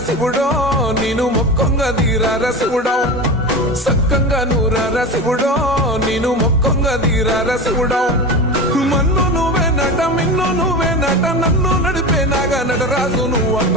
శివుడో నేను మొక్కంగా తీరార శివుడో సక్కంగా నూరార శివుడో నేను మొక్కంగా తీరార శివుడో మన్ను నువ్వే నట మిన్ను నువ్వే నట నన్ను నడిపే నాగా నటరాజు నువ్వట